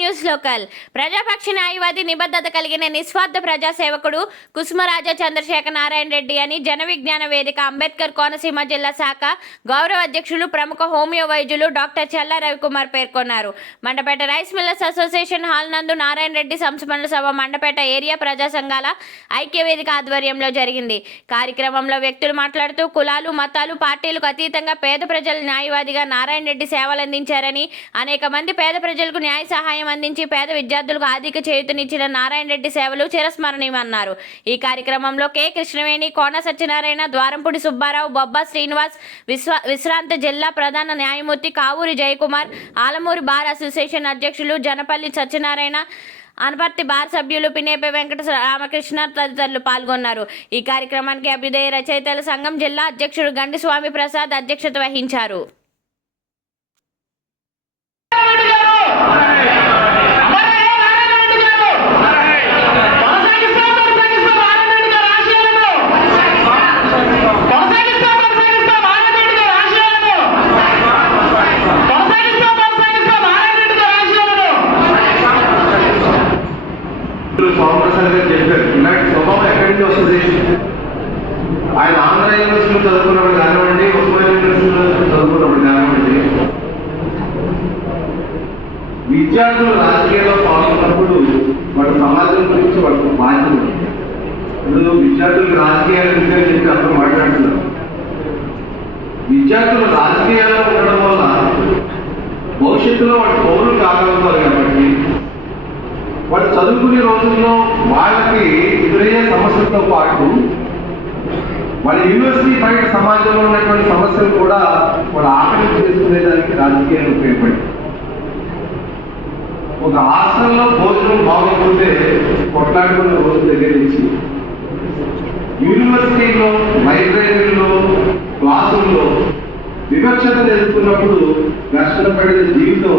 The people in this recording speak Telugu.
News local. ప్రజాపక్ష న్యాయవాది నిబద్ధత కలిగిన నిస్వార్థ ప్రజాసేవకుడు కుసుమరాజా చంద్రశేఖర్ నారాయణ రెడ్డి అని జన విజ్ఞాన వేదిక అంబేద్కర్ కోనసీమ జిల్లా శాఖ గౌరవ అధ్యక్షులు ప్రముఖ హోమియో వైద్యులు డాక్టర్ చల్ల రవికుమార్ పేర్కొన్నారు. Mandapeta rice millers association hall నందు నారాయణ రెడ్డి సంస్మరణ సభ మండపేట ఏరియా ప్రజా సంఘాల ఐక్య వేదిక ఆధ్వర్యంలో జరిగింది. కార్యక్రమంలో వ్యక్తులు మాట్లాడుతూ కులాలు మతాలు పార్టీలకు అతీతంగా పేద ప్రజల న్యాయవాదిగా నారాయణ రెడ్డి సేవలందించారని అనేక మంది పేద ప్రజలకు న్యాయ సహాయం అందించి పేద విద్యార్థులకు ఆర్థిక చేయుతనిచ్చిన నారాయణ రెడ్డి సేవలు చిరస్మరణీయమన్నారు. ఈ కార్యక్రమంలో కె. కృష్ణవేణి కోన సత్యనారాయణ ద్వారంపూడి సుబ్బారావు బొబ్బా శ్రీనివాస్ విశ్వ విశ్రాంత జిల్లా ప్రధాన న్యాయమూర్తి కావూరి జయకుమార్ ఆలమూరి బార్ అసోసియేషన్ అధ్యక్షులు జనపల్లి సత్యనారాయణ అనపర్తి బార్ సభ్యులు పినేపే వెంకట రామకృష్ణ తదితరులు పాల్గొన్నారు. ఈ కార్యక్రమానికి అభ్యుదయ రచయితల సంఘం జిల్లా అధ్యక్షుడు గండి స్వామి ప్రసాద్ అధ్యక్షత వహించారు. స్వామి చెప్పారు నాకు స్వభావం ఎక్కడి నుంచి వస్తుంది? ఆయన ఆంధ్ర యూనివర్సిటీలో చదువుకున్నప్పుడు కానివ్వండి ఉస్మాన్ యూనివర్సిటీలో చదువుకున్నప్పుడు కానివ్వండి విద్యార్థులు రాజకీయాల్లో పాల్గొన్నప్పుడు వాళ్ళ సమాజం గురించి వాళ్ళకు బాధ్యత ఇప్పుడు విద్యార్థులకు రాజకీయాల గురించి చెప్పి అందరూ మాట్లాడుతున్నారు విద్యార్థులు రాజకీయాల్లో ఉండడం వల్ల భవిష్యత్తులో వాళ్ళు పౌరులు కాగలుగుతారు కాబట్టి వాళ్ళు చదువుకునే రోజుల్లో వాళ్ళకి ఎదురయ్యే సమస్యలతో పాటు వాళ్ళ యూనివర్సిటీ బయట సమాజంలో ఉన్నటువంటి సమస్యలు కూడా వాళ్ళు ఆకలి చేసుకునేదానికి రాజకీయాలు ఉపయోగపడి ఒక హాస్టల్లో భోజనం బాగోకపోతే కొట్లాడుకున్న రోజు దగ్గర నుంచి యూనివర్సిటీలో లైబ్రరీలో క్లాసుల్లో వివక్షత ఎదుర్కొన్నప్పుడు ఘర్షణ జీవితం